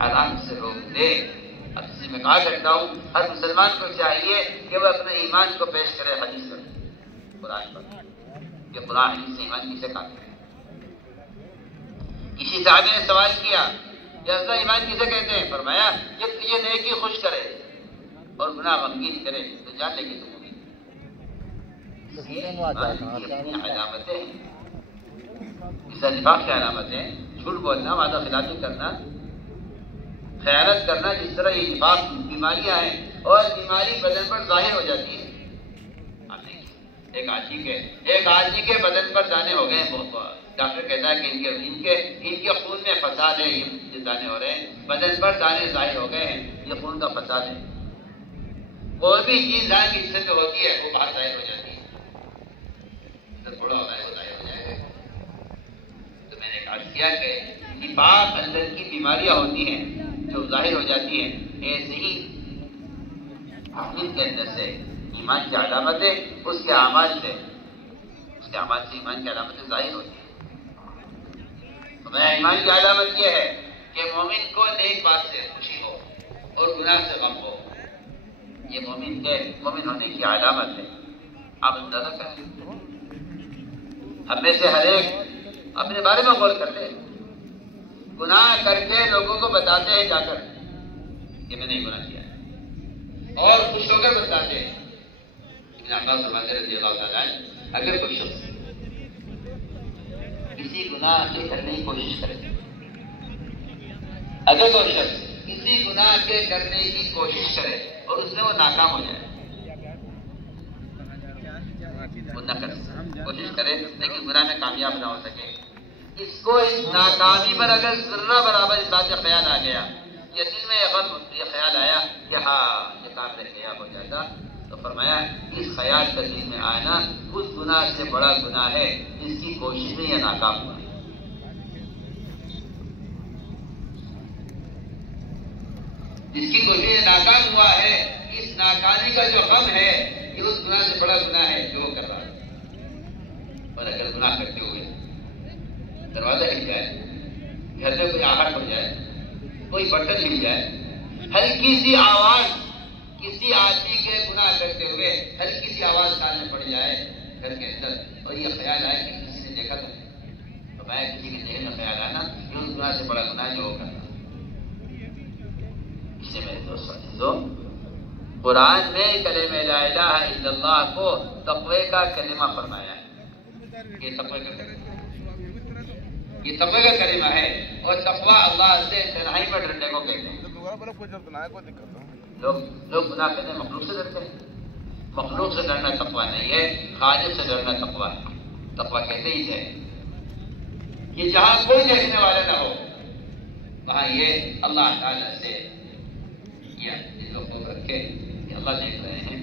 حرام سے روک دے۔ اب سے میں کہا کرتا ہوں ہر مسلمان کو چاہیے کہ وہ اپنے ایمان کو پیش کرے حدیث پر، قرآن پر، کہ قرآن حدیث سے ایمان کسے کہتے ہیں۔ کسی صحابی نے سوال کیا کہ حضرت ایمان کسے کہتے ہیں؟ فرمایا جب تجھے نیکی خوش کرے اور گناہ غمگین کرے تو جان لے کہ تم مومن۔ علامتیں ہیں، اس نفاق کی علامتیں جھوٹ بولنا، وعدہ خلافی کرنا، خیانت کرنا، جس طرح یہ نفاق بیماریاں ہیں اور بیماری بدن پر ظاہر ہو جاتی ہے۔ ایک آدمی کے بدن پر دانے ہو گئے ہیں، بہت ڈاکٹر کہتا ہے کہ ان کے خون میں فساد ہے، یہ دانے ہو رہے ہیں، بدن پر دانے ظاہر ہو گئے ہیں، یہ خون کا فساد ہے۔ کوئی بھی چیز دان کی جسم میں ہوتی ہے وہ باہر ظاہر ہو جاتی ہے، تھوڑا ہوتا ہے وہ ظاہر ہو جائے گا۔ تو میں نے کہا کیا کہ نفاق اندر کی بیماریاں ہوتی ہیں جو ظاہر ہو جاتی ہیں، ایسے ہی کے اندر سے ایمان کی علامتیں اس کے اعمال سے ایمان کی علامتیں ظاہر ہوتی ہیں۔ تو میں ایمان کی علامت یہ ہے کہ مومن کو نیک بات سے خوشی ہو اور گناہ سے غم ہو، یہ مومن ہونے کی علامت ہے۔ آپ اندازہ کریں، ہم میں سے ہر ایک اپنے بارے میں غور کر لیں، گناہ کر کے لوگوں کو بتاتے ہیں جا کر کہ میں نے گناہ کیا ہے، اور خوش ہو کر بتاتے ہیں۔ ابن عباس رضی اللہ تعالیٰ عنہ، اگر کوئی شخص کسی گناہ کے کرنے کی کوشش کرے، اگر کوئی شخص کسی گناہ کے کرنے کی کوشش کرے اور اس میں وہ ناکام ہو جائے، وہ نہ کر کوشش کرے لیکن گناہ میں کامیاب نہ ہو سکے، اس کو اس ناکامی پر اگر ذرہ برابر اس بات کا خیال آ گیا، یا دل میں یہ خیال آیا کہ ہاں یہ کام سے کامیاب ہو جاتا، تو فرمایا اس خیال کا دل میں آنا اس گناہ سے بڑا گناہ ہے جس کی کوشش میں یہ ناکام ہوا۔ جس کی کوشش میں ناکام ہوا ہے، اس ناکامی کا جو غم ہے یہ اس گناہ سے بڑا گناہ ہے جو وہ کر رہا ہے۔ اور اگر گناہ کرتے ہوئے دروازہ ہل جائے، گھر میں کوئی آہٹ ہو جائے، کوئی بٹن ہل جائے، ہلکی سی آواز کسی آدمی کے گناہ کرتے ہوئے ہلکی سی آواز کان میں پڑ جائے گھر کے اندر، اور یہ خیال آئے کہ کسی نے دیکھا تھا، تو میں کسی کے ذہن میں خیال آنا کہ اس گناہ سے بڑا گناہ جو وہ کرنا۔ اس سے میرے دوستوں، قرآن میں کلمہ لا الہ الا اللہ کو تقوی کا کلمہ فرمایا ہے۔ یہ تقوی کا کلمہ، یہ تقوی کا کلمہ ہے، اور تقوی اللہ سے تنہائی پر ڈرنے کو کہتے ہیں۔ لوگ گناہ کرنے مخلوق سے ڈرتے ہیں، مخلوق سے ڈرنا تقوی نہیں ہے، خالق سے ڈرنا تقوی ہے۔ تقوی کہتے ہی ہے کہ جہاں کوئی دیکھنے والا نہ ہو وہاں یہ اللہ تعالیٰ سے یہ جن کو خوف رکھے کہ اللہ دیکھ رہے ہیں۔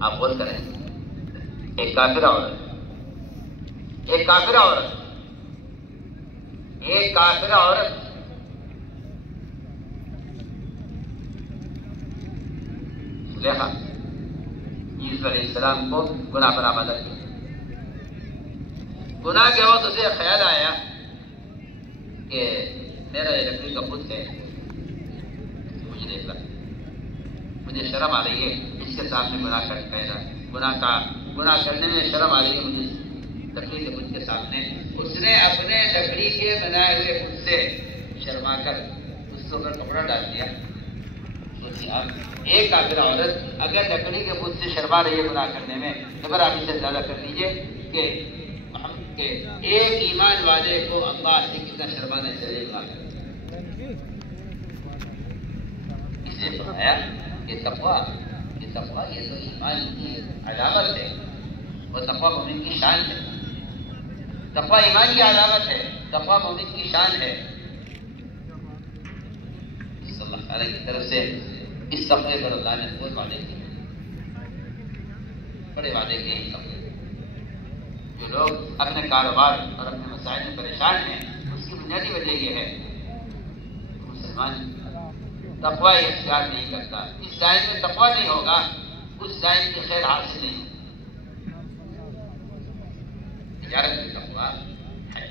آپ غور کریں، ایک کافرہ عورت زلیخا یوسف علیہ السلام کو گناہ پر آمادہ کیا۔ گناہ کے وقت اسے خیال آیا کہ میرا یہ لکڑی کا بت ہے، مجھے دیکھ رہا، مجھے شرم آ رہی ہے اس کے سامنے گناہ کرنے میں شرم آ رہی ہے مجھے لکڑی کے بت کے سامنے۔ اس نے اپنے لکڑی کے بنائے ہوئے بت سے شرما کر اس کے اوپر کپڑا ڈال دیا۔ ایک کافرہ عورت اگر لکڑی کے بت سے شرما رہی ہے گناہ کرنے میں، تو آپ اسے اندازہ کر لیجیے کہ ایک ایمان والے کو اللہ سے کتنا شرمانا چاہیے گناہ کرنے۔ اسے بتایا کہ تقویٰ یہ تو ایمان کی علامت ہے، اور تقویٰ مومن کی شان ہے۔ تقویٰ ایمان کی علامت ہے، تقویٰ مومن کی شان ہے۔ اللہ تعالیٰ کی طرف سے اس تقوی پر اللہ نے بہت وعدے کیے، بڑے وعدے کیے ہیں۔ جو لوگ اپنے کاروبار اور اپنے مسائل میں پریشان ہیں، اس کی بنیادی وجہ یہ ہے کہ مسلمان تقوی اختیار نہیں کرتا۔ اس دائن میں تقوی نہیں ہوگا، اس دائن کی خیر حاصل نہیں ہوگی۔ تجارت میں تقوی ہے،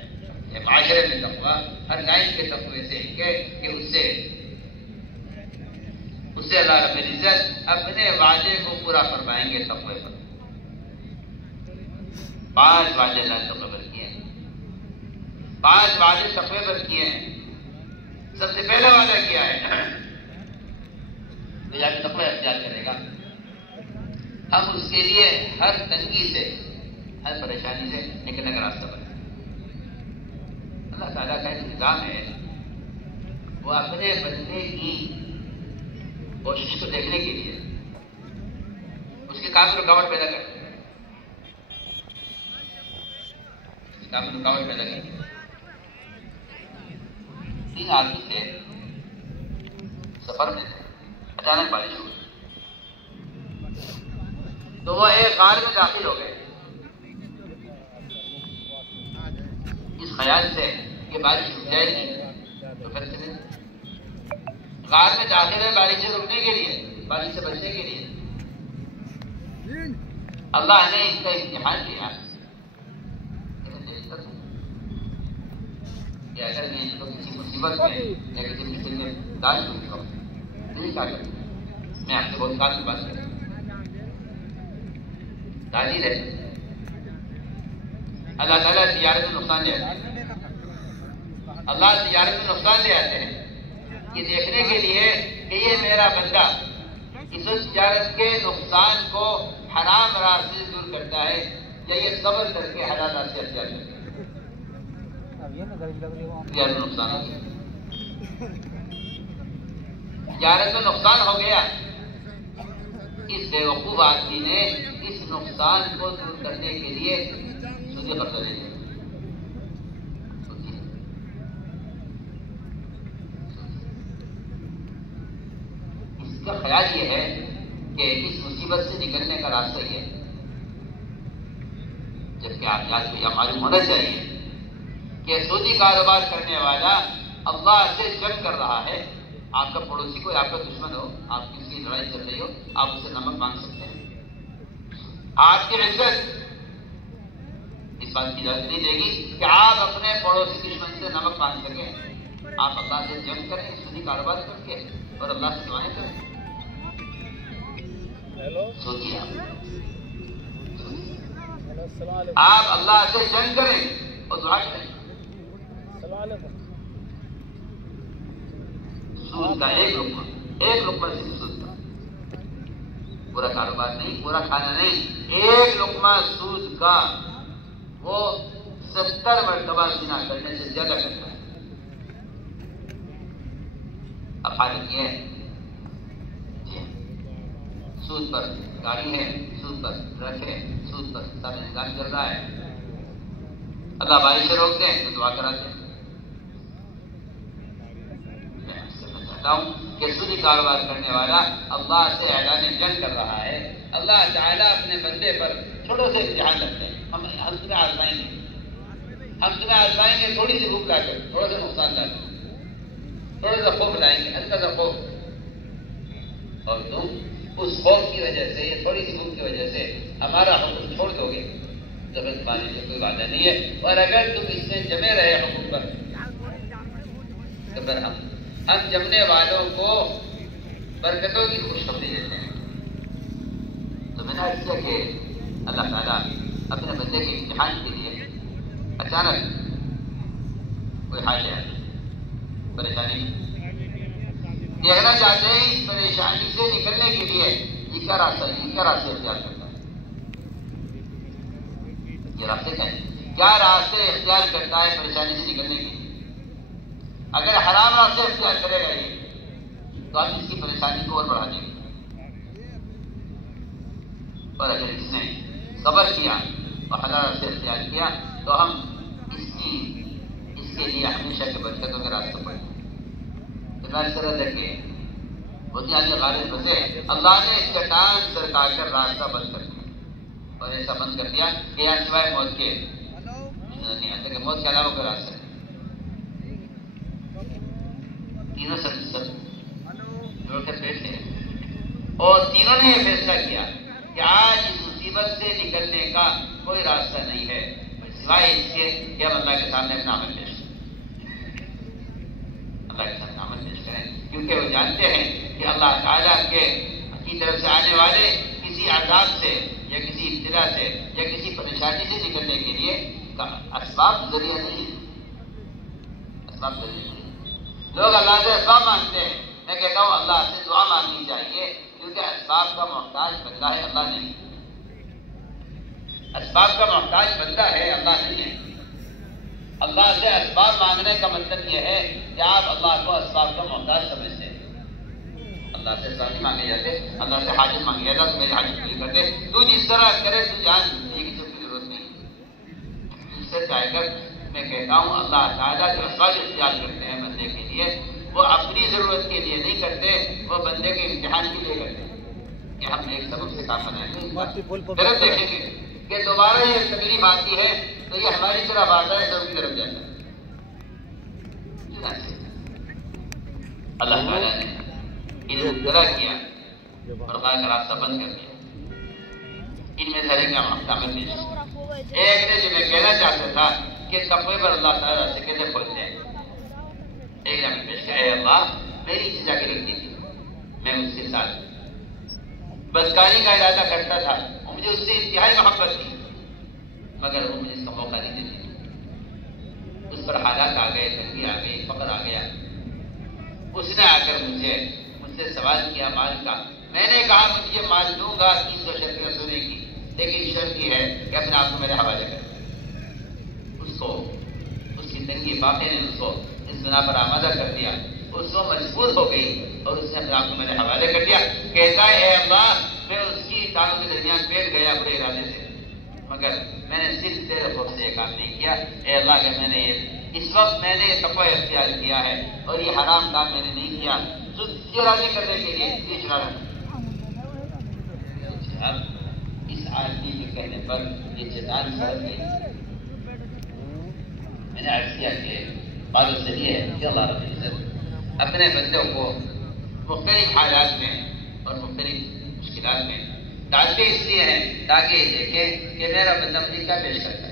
معاشرے میں تقویٰ، ہر لائن کے تقوی سے کہ اس سے اللہ رب العزت اپنے وعدے کو پورا فرمائیں گے تقوی پر۔ 5 وعدے اللہ نے تقوی پر کیے ہیں، 5 وعدے تقوی پر کیے ہیں۔ سب سے پہلا وعدہ کیا ہے کہ جب تقوی اختیار کرے گا ہم اس کے لیے ہر تنگی سے، ہر پریشانی سے نکلنے کا راستہ بنائیں۔ اللہ تعالیٰ کا ایک نظام ہے، وہ اپنے بندے کی کوشش کو دیکھنے کے لیے اس کے کام میں رکاوٹ پیدا کرتے ہیں، اس کے کام میں رکاوٹ پیدا کرتے ہیں۔ 3 آدمی تھے، سفر میں تھے، اچانک بارش ہو گئی تو وہ ایک غار میں داخل ہو گئے اس خیال سے کہ بارش رک جائے گی تو پھر چلے۔ غار میں داخل ہے بارش سے رکنے کے لیے، بارش سے بچنے کے لیے۔ اللہ نے اس کا امتحان کیا کہ اگر میں اس کو کسی مصیبت میں یا کسی مشکل میں ڈال دوں گا تو کیا کروں؟ میں آپ سے بہت کام کی بات کروں، ڈال ہی رہے۔ اللہ تعالیٰ تجارت میں نقصان لے آتے ہیں، اللہ تجارت میں نقصان لے آتے ہیں یہ دیکھنے کے لیے کہ یہ میرا بندہ اس تجارت کے نقصان کو حرام راہ سے دور کرتا ہے یا یہ صبر کر کے حلال راہ سے اختیار کرتا ہے۔ تجارت میں نقصان ہو گیا، تجارت میں نقصان ہو گیا، اس بیوقوف آدمی نے اس نقصان کو دور کرنے کے لیے سودی قرضہ لے لیا۔ اس کا خیال یہ ہے کہ اس مصیبت سے نکلنے کا راستہ یہ ہے، جبکہ آپ یاد کو یہ معلوم ہونا چاہیے کہ سودی کاروبار کرنے والا اللہ سے جنگ کر رہا ہے۔ آپ کا پڑوسی کوئی آپ کا دشمن ہو، آپ کی اس کی لڑائی چل رہی ہو، آپ اسے نمک مانگ سکتے ہیں۔ آپ کی عزت اس بات کی اجازت نہیں دے گی کہ آپ اپنے پڑوسی دشمن سے نمک مانگ سکیں۔ آپ اللہ سے جنگ کریں سودی کاروبار کر کے اور اللہ سے دعائیں کریں۔ سوچیے آپ اللہ سے جنگ کریں اور دعا کریں۔ سود کا ایک لقمہ صرف سود کا، پورا کاروبار نہیں، پورا کھانا نہیں، ایک لقمہ سود کا وہ 70 مرتبہ زنا کرنے سے زیادہ کرتا ہے۔ اب حالت یہ ہے سود پر گاڑی ہے، سود پر ٹرک ہے، سود پر سب انتظام چل رہا ہے۔ اللہ بارش سے روکتے ہیں تو دعا کراتے ہیں۔ میں آپ سے چاہتا ہوں کہ سودی کاروبار کرنے والا اللہ سے اعلان جنگ کر رہا ہے۔ اللہ تعالیٰ اپنے بندے پر چھوٹوں سے امتحان رکھتے ہیں، ہم تمہیں آزمائیں گے، ہم تمہیں آزمائیں گے تھوڑی سی بھوک لا کر، تھوڑا سا نقصان لا کر، تھوڑا سا خوف لائیں گے، ہلکا سا خوف، اور تم اس خوف کی وجہ سے یا تھوڑی سی بھوک کی وجہ سے ہمارا حکم چھوڑ دو گے تو بس پانی سے کوئی وعدہ نہیں ہے۔ اور اگر تم اس میں جمے رہے حکم پر تو پھر ہم جمنے والوں کو برکتوں کی خوشخبری دیتے ہیں۔ تو میں نے عرض کیا کہ اللہ تعالیٰ اپنے بندے کے امتحان کے لیے اچانک کوئی حال لے آتے، پریشانی دیکھنا چاہتے ہیں اس پریشانی سے نکلنے کے لیے یہ کیا راستہ ہے، یہ کیا راستے اختیار کرتا ہے، یہ راستے کیا راستے اختیار کرتا ہے پریشانی سے نکلنے کے لیے۔ اگر حرام راستے اختیار کرے گا یہ تو ہم اس کی پریشانی کو اور بڑھا دیں گے، اور اگر اس نے صبر کیا اور حلال راستے اختیار کیا تو ہم اس کے لیے ہمیشہ کے برکتوں کے راستے پڑیں گے۔ دیکھیے ہوتی آدمی غالب پھنسے، اللہ نے چٹان سرکا کر راستہ بند کر دیا، اور ایسا بند کر دیا کہ یہاں سوائے موت کے نہیں آتا، کہ موت کے علاوہ کوئی راستہ نہیں۔ تینوں سب جوڑ کر بیٹھے اور تینوں نے یہ فیصلہ کیا کہ آج اس مصیبت سے نکلنے کا کوئی راستہ نہیں ہے سوائے اس کے کہ ہم اللہ کے سامنے اپنا عمل پیش کریں، اللہ کے سامنے عمل پیش کریں، کیونکہ وہ جانتے ہیں کہ اللہ تعالیٰ کی طرف سے آنے والے کسی عذاب سے یا کسی ابتلا سے یا کسی پریشانی سے نکلنے کے لیے اسباب ذریعہ نہیں ہے، اسباب ذریعہ نہیں ہے۔ لوگ اللہ سے اسباب مانگتے ہیں، میں کہتا ہوں اللہ سے دعا مانگنی چاہیے، کیونکہ اسباب کا محتاج بندہ ہے، اللہ نہیں۔ اسباب کا محتاج بندہ ہے، اللہ نہیں ہے۔ اللہ سے اسباب مانگنے کا مطلب یہ ہے کہ آپ اللہ کو اسباب کا محتاج سمجھتے ہیں۔ اللہ سے اسباب نہیں مانگے جاتے، اللہ سے حاجت مانگی جاتا تو میری حاجت نہیں کرتے، تو جس طرح کرے تو جان یہ کسی کی ضرورت نہیں۔ اس سے چاہ کر میں کہتا ہوں اللہ تعالیٰ جو اسباب اختیار کرتے ہیں بندے کے لیے، وہ اپنی ضرورت کے لیے نہیں کرتے، وہ بندے کے امتحان کے لیے کرتے ہیں کہ ہم ایک سبب سے کام بنائیں گے، پھر دیکھیں گے کہ دوبارہ یہ تکلیف آتی ہے تو یہ ہماری طرف آتا ہے، سب کی طرف جاتا ہے۔ اللہ تعالیٰ نے انہیں مبتلا کیا اور خدا کا راستہ بند کر دیا۔ ان میں سے ایک عمل پیش ایک نے جو میں کہنا چاہتا تھا کہ تقوی پر اللہ تعالیٰ سے کیسے پہنچ جائیں۔ ایک نے عمل پیش کیا، اے اللہ میری سزا کی رکھتی تھی، میں اس کے ساتھ بدکاری کا ارادہ کرتا تھا، مجھے اس سے انتہائی محبت تھی، مگر وہ مجھے اس کا موقع نہیں دیتی۔ اس پر حالات آ گئے، تنگی آ گئی، فقر آ گیا۔ اس نے آ کر مجھ سے سوال کیا مال کا۔ میں نے کہا مجھے مال دوں گا 300 شرطیں سونے کی، لیکن شرط یہ ہے کہ اپنے آپ کو میرے حوالے کر۔ اس کی تنگی باقی نے اس کو اس بنا پر آمادہ کر دیا، اس کو مجبور ہو گئی اور اس نے اپنے آپ کو میرے حوالے کر دیا۔ کہتا ہے اے اللہ میں اس کی تانوں کے درمیان بیٹھ گیا برے ارادے سے، مگر میں نے صرف تیرے خوف سے یہ کام نہیں کیا۔ اے اللہ کہ میں نے اس وقت میں نے تقوی اختیار کیا ہے اور یہ حرام کام میں نے نہیں کیا، تجھے راضی کرنے کے لیے یہ اشارہ۔ اس آدمی کے کہنے پر یہ چٹان سڑک گئی۔ میں نے عرض کیا کہ بات صحیح ہے کہ اللہ رب العزت اپنے بندوں کو مختلف حالات میں اور مختلف مشکلات میں ڈالتے اس لیے ہیں تاکہ یہ دیکھیں کہ میرا بندہ مجھے کیا پیش کرتا ہے۔